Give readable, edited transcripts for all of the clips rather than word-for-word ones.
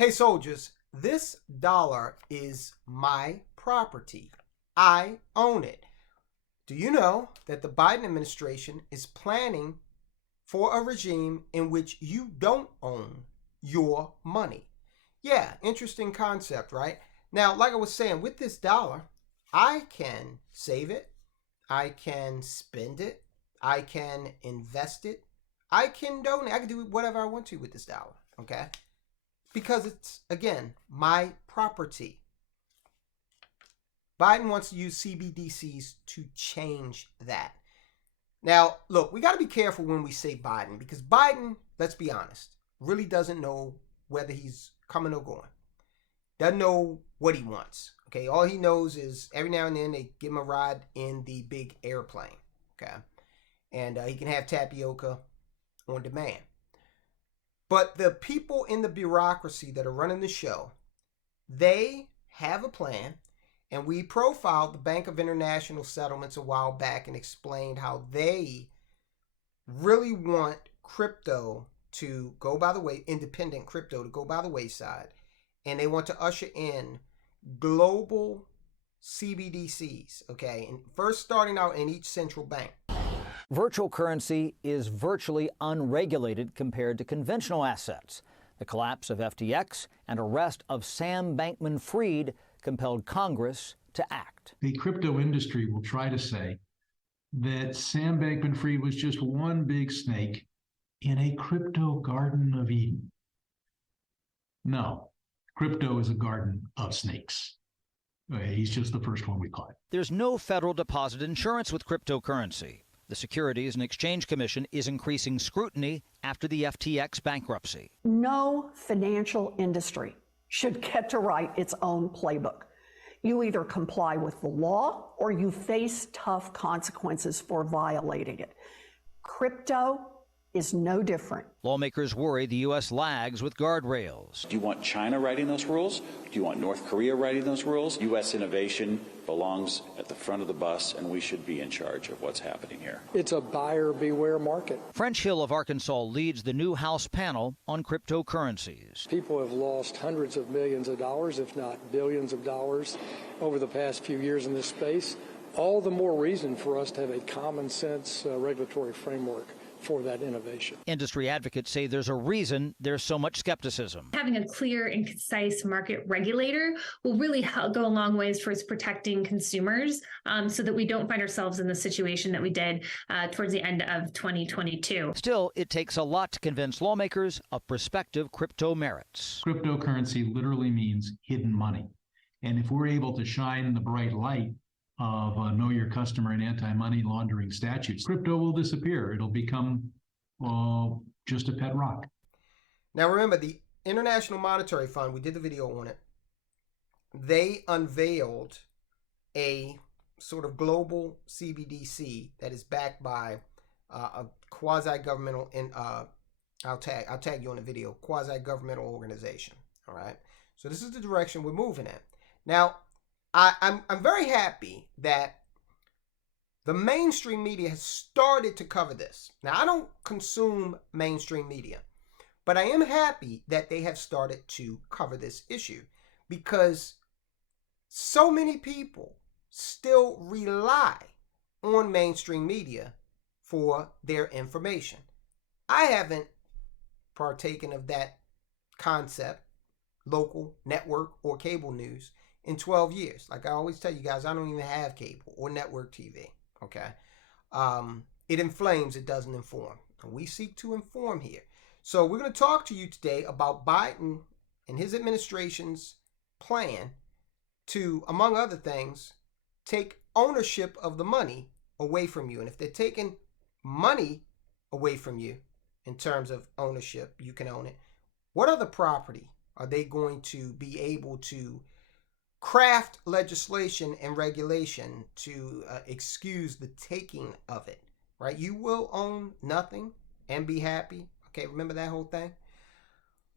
Hey soldiers, this dollar is my property. I own it. Do you know that the Biden administration is planning for a regime in which you don't own your money? Yeah, interesting concept, right? Now, like I was saying, with this dollar, I can save it, I can spend it, I can invest it, I can donate, I can do whatever I want to with this dollar, okay? Because it's, again, my property. Biden wants to use CBDCs to change that. Now, look, we got to be careful when we say Biden, because Biden, let's be honest, really doesn't know whether he's coming or going. Doesn't know what he wants. Okay, all he knows is every now and then they give him a ride in the big airplane. Okay, and he can have tapioca on demand. But the people in the bureaucracy that are running the show, they have a plan. And we profiled the Bank of International Settlements a while back and explained how they really want crypto to go by the way, independent crypto to go by the wayside. And they want to usher in global CBDCs, okay? And first starting out in each central bank. Virtual currency is virtually unregulated compared to conventional assets. The collapse of FTX and arrest of Sam Bankman-Fried compelled Congress to act. The crypto industry will try to say that Sam Bankman-Fried was just one big snake in a crypto Garden of Eden. No, crypto is a garden of snakes. He's just the first one we caught. There's no federal deposit insurance with cryptocurrency. The Securities and Exchange Commission is increasing scrutiny after the FTX bankruptcy. No financial industry should get to write its own playbook. You either comply with the law or you face tough consequences for violating it. Crypto is no different. Lawmakers worry the U.S. lags with guardrails. Do you want China writing those rules? Do you want North Korea writing those rules? U.S. innovation belongs at the front of the bus, and we should be in charge of what's happening here. It's a buyer beware market. French Hill of Arkansas leads the new House panel on cryptocurrencies. People have lost hundreds of millions of dollars, if not billions of dollars, over the past few years in this space. All the more reason for us to have a common sense regulatory framework for that innovation. Industry advocates say there's a reason there's so much skepticism. Having a clear and concise market regulator will really go a long ways towards protecting consumers so that we don't find ourselves in the situation that we did towards the end of 2022. Still, it takes a lot to convince lawmakers of prospective crypto merits. Cryptocurrency literally means hidden money. And if we're able to shine the bright light of know your customer and anti-money laundering statutes, crypto will disappear. It'll become just a pet rock. Now remember, the International Monetary Fund, we did the video on it. They unveiled a sort of global CBDC that is backed by a quasi-governmental, I'll tag you on the video, quasi-governmental organization. All right. So this is the direction we're moving in. Now, I'm very happy that the mainstream media has started to cover this. Now, I don't consume mainstream media, but I am happy that they have started to cover this issue because so many people still rely on mainstream media for their information. I haven't partaken of that concept, local, network, or cable news in 12 years. Like I always tell you guys, I don't even have cable or network TV, okay? It inflames, it doesn't inform. And we seek to inform here. So we're going to talk to you today about Biden and his administration's plan to, among other things, take ownership of the money away from you. And if they're taking money away from you in terms of ownership, you can own it. What other property are they going to be able to craft legislation and regulation to excuse the taking of it, right? You will own nothing and be happy. Okay, remember that whole thing?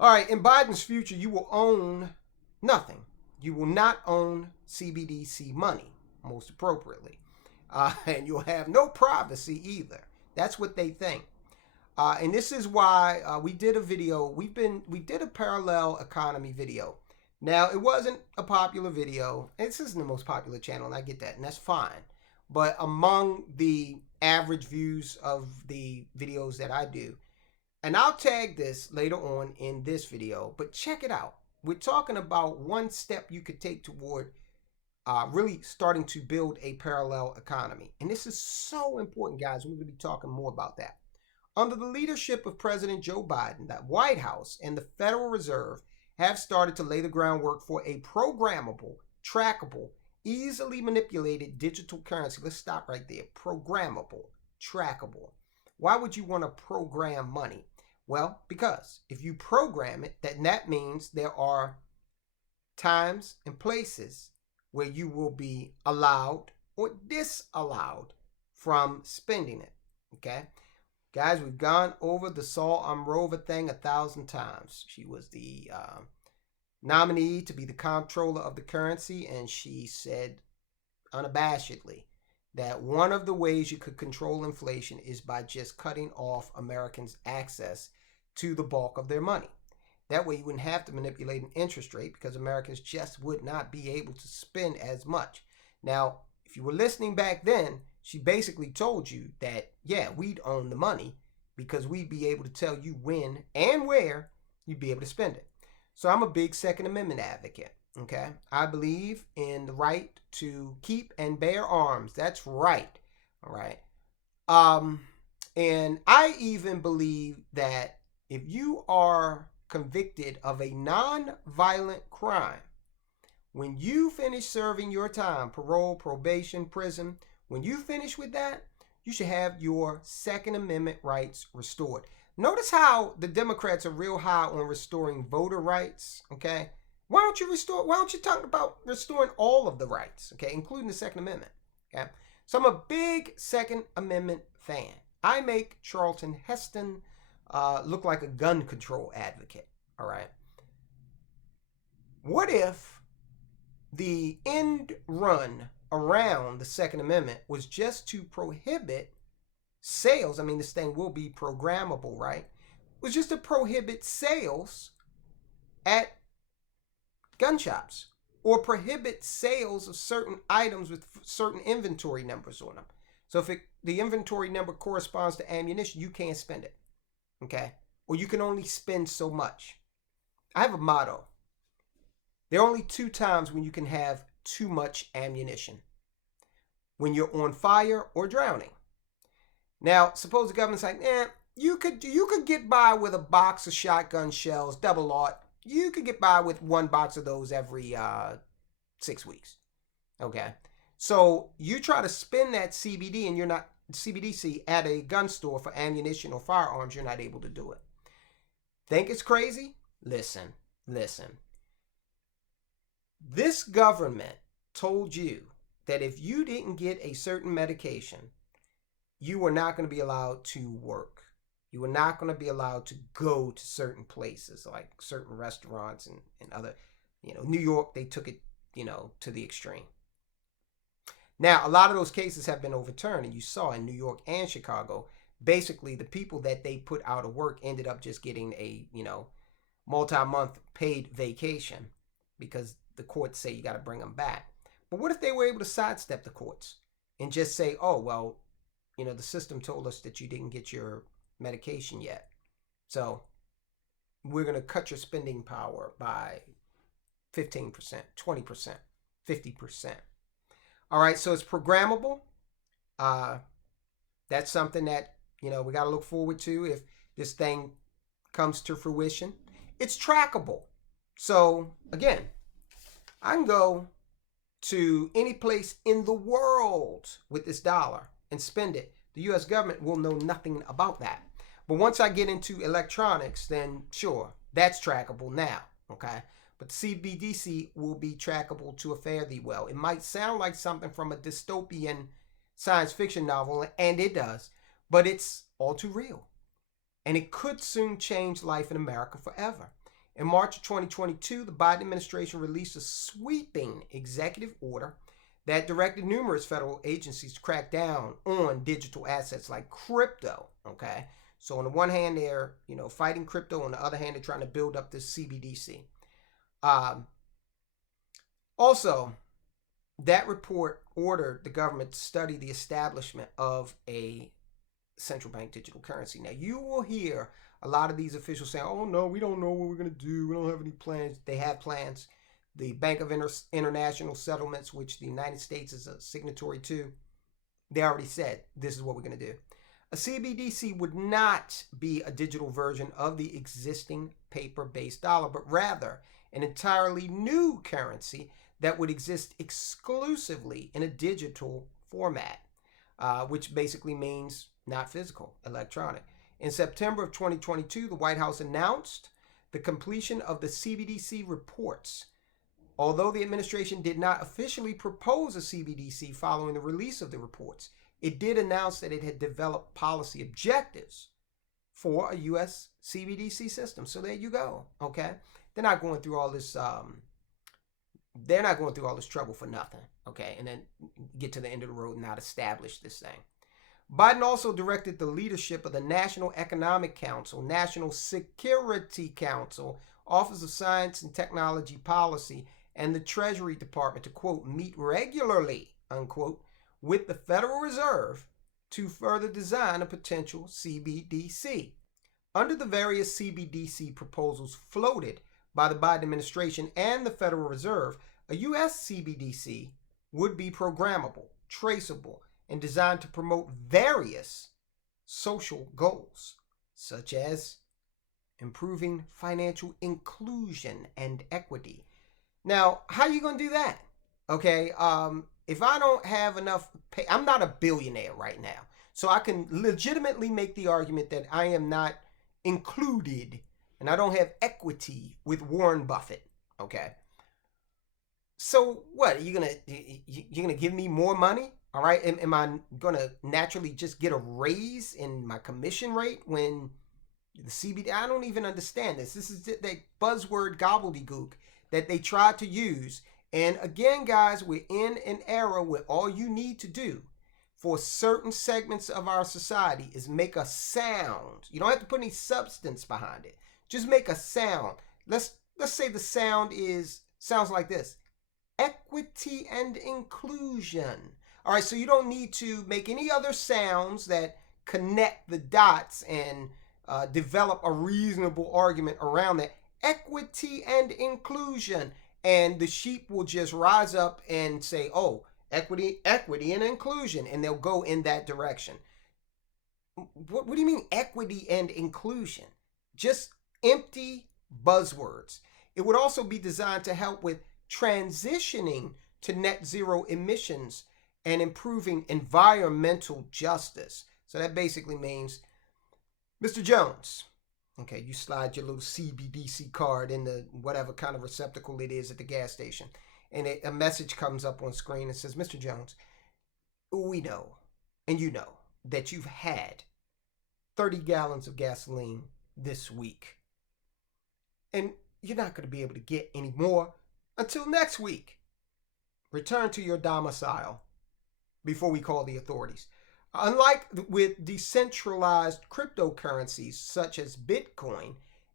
All right, in Biden's future, you will own nothing. You will not own CBDC money, most appropriately. And you'll have no privacy either. That's what they think. And this is why we did a video. We did a parallel economy video. Now, it wasn't a popular video. This isn't the most popular channel, and I get that, and that's fine. But among the average views of the videos that I do, and I'll tag this later on in this video, but check it out. We're talking about one step you could take toward really starting to build a parallel economy. And this is so important, guys. We're going to be talking more about that. Under the leadership of President Joe Biden, the White House and the Federal Reserve have started to lay the groundwork for a programmable, trackable, easily manipulated digital currency. Let's stop right there. Programmable, trackable. Why would you want to program money? Well, because if you program it, that means there are times and places where you will be allowed or disallowed from spending it. Okay? Guys, we've gone over the Saul Amrova thing 1,000 times. She was the nominee to be the comptroller of the currency, and she said unabashedly that one of the ways you could control inflation is by just cutting off Americans' access to the bulk of their money. That way you wouldn't have to manipulate an interest rate because Americans just would not be able to spend as much. Now, if you were listening back then, she basically told you that, yeah, we'd own the money because we'd be able to tell you when and where you'd be able to spend it. So I'm a big Second Amendment advocate, okay? I believe in the right to keep and bear arms. That's right, all right? And I even believe that if you are convicted of a non-violent crime, when you finish serving your time, parole, probation, prison, when you finish with that, you should have your Second Amendment rights restored. Notice how the Democrats are real high on restoring voter rights, okay? Why don't you talk about restoring all of the rights, okay, including the Second Amendment, okay? So I'm a big Second Amendment fan. I make Charlton Heston look like a gun control advocate, all right? What if the end run around the Second Amendment was just to prohibit sales? I mean, this thing will be programmable, right? It was just to prohibit sales at gun shops or prohibit sales of certain items with certain inventory numbers on them. So if the inventory number corresponds to ammunition, you can't spend it, okay? Or you can only spend so much. I have a motto. There are only two times when you can have too much ammunition: when you're on fire or drowning. Now, suppose the government's like, you could get by with a box of shotgun shells, double aught. You could get by with one box of those every 6 weeks. Okay, so you try to spend that CBDC at a gun store for ammunition or firearms, you're not able to do it. Think it's crazy? Listen. This government told you that if you didn't get a certain medication, you were not going to be allowed to work. You were not going to be allowed to go to certain places, like certain restaurants and other, New York, they took it, to the extreme. Now, a lot of those cases have been overturned, and you saw in New York and Chicago, basically the people that they put out of work ended up just getting a, multi-month paid vacation because the courts say you got to bring them back. But what if they were able to sidestep the courts and just say, oh, well, the system told us that you didn't get your medication yet, so we're going to cut your spending power by 15%, 20%, 50%. All right, so it's programmable. That's something that, we got to look forward to if this thing comes to fruition. It's trackable. So, again, I can go to any place in the world with this dollar and spend it. The U.S. government will know nothing about that. But once I get into electronics, then sure, that's trackable now, okay? But CBDC will be trackable to a fare thee well. It might sound like something from a dystopian science fiction novel, and it does, but it's all too real. And it could soon change life in America forever. In March of 2022, the Biden administration released a sweeping executive order that directed numerous federal agencies to crack down on digital assets like crypto, okay? So on the one hand, they're, fighting crypto. On the other hand, they're trying to build up this CBDC. Also, that report ordered the government to study the establishment of a central bank digital currency. Now, you will hear a lot of these officials saying, oh, no, we don't know what we're going to do. We don't have any plans. They have plans. The Bank of International Settlements, which the United States is a signatory to, they already said this is what we're going to do. A CBDC would not be a digital version of the existing paper-based dollar, but rather an entirely new currency that would exist exclusively in a digital format, which basically means not physical, electronic. In September of 2022, the White House announced the completion of the CBDC reports. Although the administration did not officially propose a CBDC following the release of the reports, it did announce that it had developed policy objectives for a U.S. CBDC system. So there you go. Okay, they're not going through all this. They're not going through all this trouble for nothing. Okay, and then get to the end of the road and not establish this thing. Biden also directed the leadership of the National Economic Council, National Security Council, Office of Science and Technology Policy, and the Treasury Department to, quote, meet regularly, unquote, with the Federal Reserve to further design a potential CBDC. Under the various CBDC proposals floated by the Biden administration and the Federal Reserve, a U.S. CBDC would be programmable, traceable, and designed to promote various social goals, such as improving financial inclusion and equity. Now, how are you going to do that? Okay, if I don't have enough pay, I'm not a billionaire right now, so I can legitimately make the argument that I am not included and I don't have equity with Warren Buffett. Okay, so what, you're gonna give me more money? All right, am I gonna naturally just get a raise in my commission rate when the CBD? I don't even understand this. This is the buzzword gobbledygook that they tried to use. And again, guys, we're in an era where all you need to do for certain segments of our society is make a sound. You don't have to put any substance behind it. Just make a sound. Let's say the sound sounds like this: equity and inclusion. All right, so you don't need to make any other sounds that connect the dots and develop a reasonable argument around that. Equity and inclusion. And the sheep will just rise up and say, oh, equity and inclusion. And they'll go in that direction. What do you mean equity and inclusion? Just empty buzzwords. It would also be designed to help with transitioning to net zero emissions and improving environmental justice. So that basically means, Mr. Jones, okay, you slide your little CBDC card in the whatever kind of receptacle it is at the gas station, and a message comes up on screen and says, Mr. Jones, we know, and you know, that you've had 30 gallons of gasoline this week, and you're not going to be able to get any more until next week. Return to your domicile before we call the authorities. Unlike with decentralized cryptocurrencies such as Bitcoin,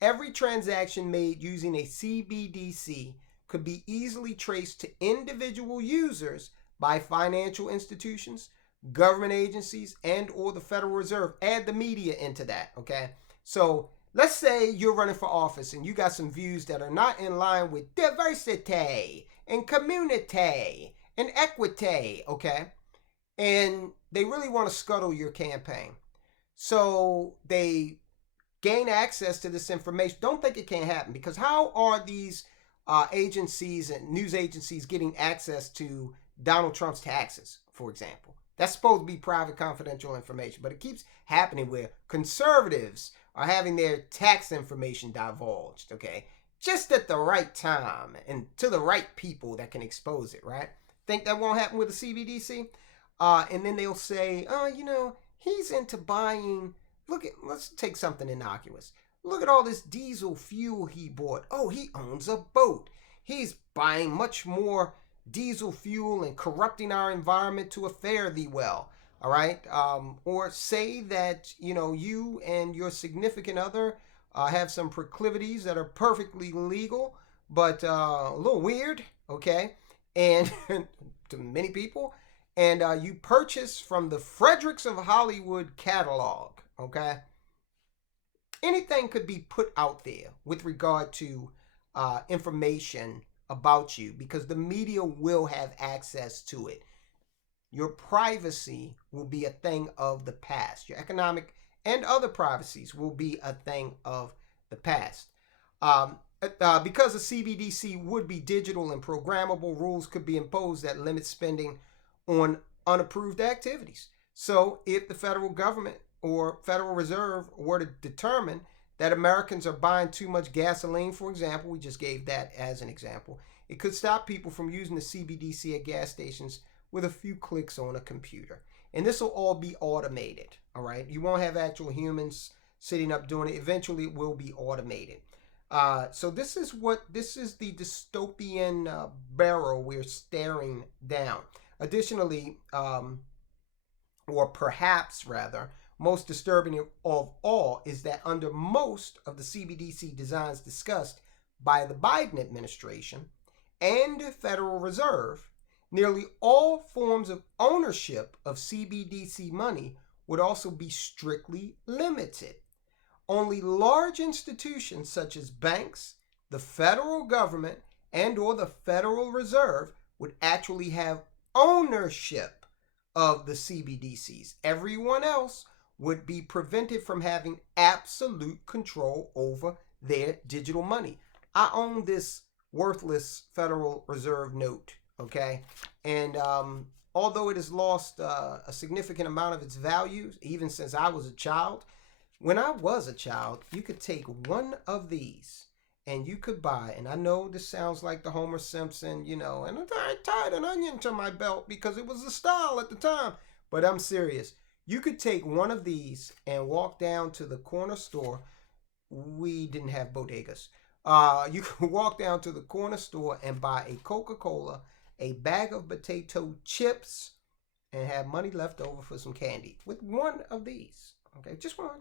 every transaction made using a CBDC could be easily traced to individual users by financial institutions, government agencies, and or the Federal Reserve. Add the media into that, okay? So let's say you're running for office and you got some views that are not in line with diversity and community and equity, okay? And they really want to scuttle your campaign. So they gain access to this information. Don't think it can't happen, because how are these agencies and news agencies getting access to Donald Trump's taxes, for example? That's supposed to be private, confidential information, but it keeps happening where conservatives are having their tax information divulged, okay? Just at the right time and to the right people that can expose it, right? Think that won't happen with the CBDC? And then they'll say, oh, you know, he's into buying, let's take something innocuous. Look at all this diesel fuel he bought. Oh, he owns a boat. He's buying much more diesel fuel and corrupting our environment to a fare thee well. All right. Or say that, you and your significant other have some proclivities that are perfectly legal, but a little weird. Okay. And to many people. And you purchase from the Fredericks of Hollywood catalog. Okay. Anything could be put out there with regard to information about you because the media will have access to it. Your privacy will be a thing of the past. Your economic and other privacies will be a thing of the past. Because the CBDC would be digital and programmable, rules could be imposed that limit spending on unapproved activities. So if the federal government or Federal Reserve were to determine that Americans are buying too much gasoline, for example, we just gave that as an example, it could stop people from using the CBDC at gas stations with a few clicks on a computer. And this will all be automated, all right? You won't have actual humans sitting up doing it. Eventually, it will be automated. So this is the dystopian barrel we're staring down. Additionally, or perhaps rather, most disturbing of all is that under most of the CBDC designs discussed by the Biden administration and Federal Reserve, nearly all forms of ownership of CBDC money would also be strictly limited. Only large institutions such as banks, the federal government, and or the Federal Reserve would actually have ownership of the CBDCs. Everyone else would be prevented from having absolute control over their digital money. I own this worthless Federal Reserve note, okay? And although it has lost a significant amount of its values, even since I was a child, when I was a child, you could take one of these and you could buy, and I know this sounds like the Homer Simpson, and I tied an onion to my belt because it was the style at the time, but I'm serious. You could take one of these and walk down to the corner store. We didn't have bodegas. You could walk down to the corner store and buy a Coca-Cola, a bag of potato chips, and have money left over for some candy with one of these. Okay, just one.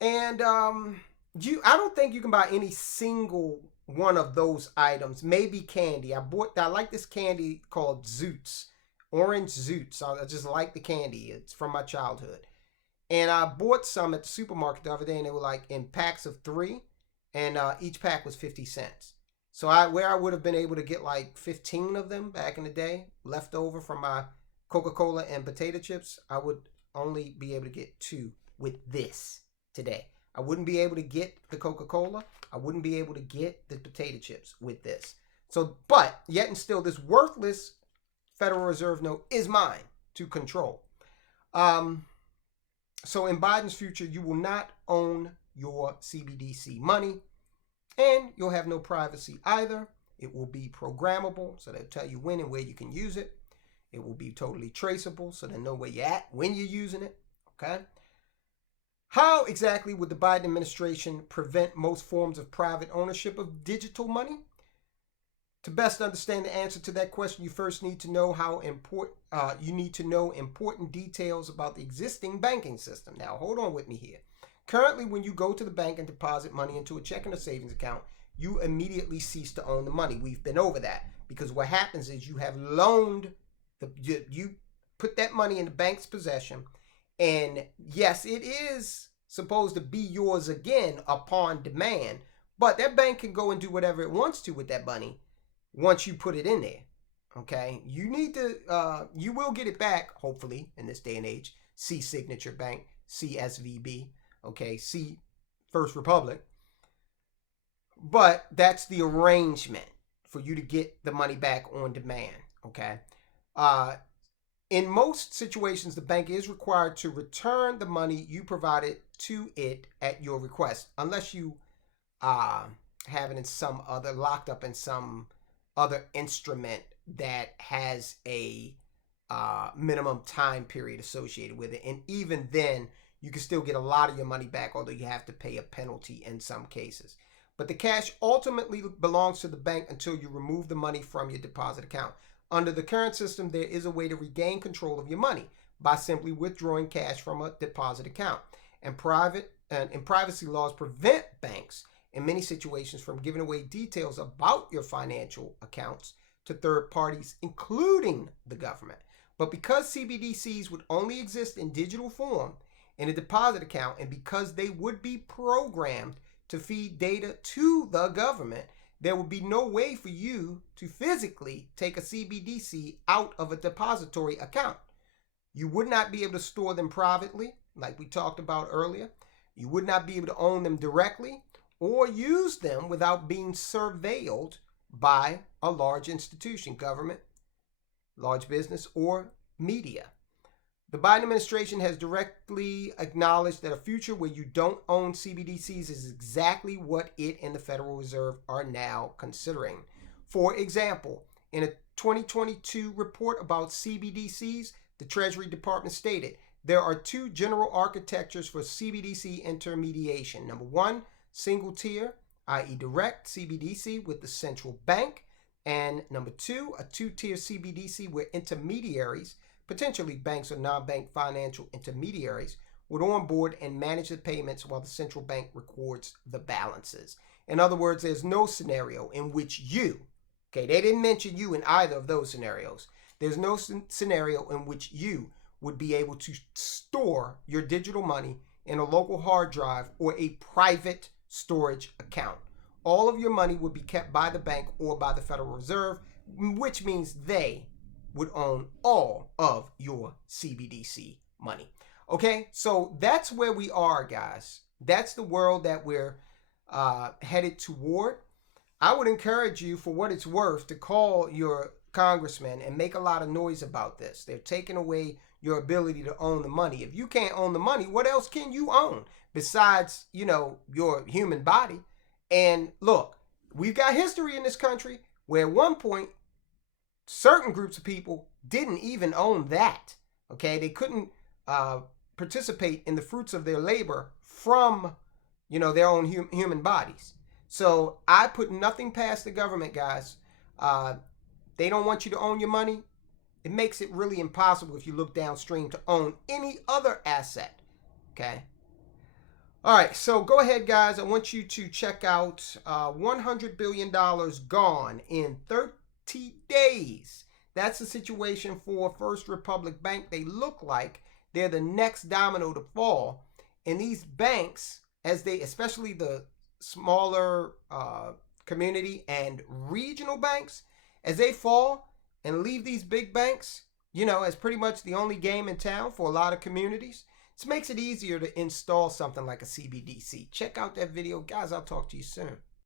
And I don't think you can buy any single one of those items. Maybe candy. I like this candy called Zoots, orange Zoots. I just like the candy. It's from my childhood. And I bought some at the supermarket the other day, and they were like in packs of 3, and each pack was 50 cents. So where I would have been able to get like 15 of them back in the day, left over from my Coca-Cola and potato chips, I would only be able to get 2 with this today. I wouldn't be able to get the Coca-Cola. I wouldn't be able to get the potato chips with this. So, but yet and still, this worthless Federal Reserve note is mine to control. So in Biden's future, you will not own your CBDC money, and you'll have no privacy either. It will be programmable, so they'll tell you when and where you can use it. It will be totally traceable, so they know where you're at when you're using it. Okay. How exactly would the Biden administration prevent most forms of private ownership of digital money? To best understand the answer to that question, you first need to know important details about the existing banking system. Now, hold on with me here. Currently, when you go to the bank and deposit money into a checking or savings account, you immediately cease to own the money. We've been over that because what happens is you have loaned, you put that money in the bank's possession, and yes, it is supposed to be yours again upon demand, but that bank can go and do whatever it wants to with that money once you put it in there. Okay, you need to, you will get it back, hopefully, in this day and age. See Signature Bank, CSVB, okay, see First Republic. But that's the arrangement for you to get the money back on demand, okay? In most situations, the bank is required to return the money you provided to it at your request, unless you have it in some other, locked up in some other instrument that has a minimum time period associated with it. And even then, you can still get a lot of your money back, although you have to pay a penalty in some cases. But the cash ultimately belongs to the bank until you remove the money from your deposit account. Under the current system, there is a way to regain control of your money. by simply withdrawing cash from a deposit account. And privacy laws prevent banks in many situations from giving away details about your financial accounts to third parties, including the government. But because CBDCs would only exist in digital form in a deposit account, and because they would be programmed to feed data to the government, there would be no way for you to physically take a CBDC out of a depository account. You would not be able to store them privately, like we talked about earlier. You would not be able to own them directly or use them without being surveilled by a large institution, government, large business, or media. The Biden administration has directly acknowledged that a future where you don't own CBDCs is exactly what it and the Federal Reserve are now considering. For example, in a 2022 report about CBDCs, the Treasury Department stated there are two general architectures for CBDC intermediation. Number one, single tier, i.e. direct CBDC with the central bank. And number two, a two-tier CBDC where intermediaries, potentially banks or non-bank financial intermediaries, would onboard and manage the payments while the central bank records the balances. In other words, there's no scenario in which you, okay, they didn't mention you in either of those scenarios. There's no scenario in which you would be able to store your digital money in a local hard drive or a private storage account. All of your money would be kept by the bank or by the Federal Reserve, which means they would own all of your CBDC money. Okay, so that's where we are, guys. That's the world that we're headed toward. I would encourage you, for what it's worth, to call your congressman and make a lot of noise about this. They're taking away your ability to own the money. If you can't own the money, what else can you own besides, your human body? And look, we've got history in this country where at one point, certain groups of people didn't even own that. Okay, they couldn't participate in the fruits of their labor from, their own human bodies. So I put nothing past the government, guys. They don't want you to own your money. It makes it really impossible if you look downstream to own any other asset. Okay. All right, so go ahead, guys. I want you to check out $100 billion gone in 30 days. That's the situation for First Republic Bank. They look like they're the next domino to fall. And these banks, especially the smaller community and regional banks, as they fall and leave these big banks, as pretty much the only game in town for a lot of communities, this makes it easier to install something like a CBDC. Check out that video. Guys, I'll talk to you soon.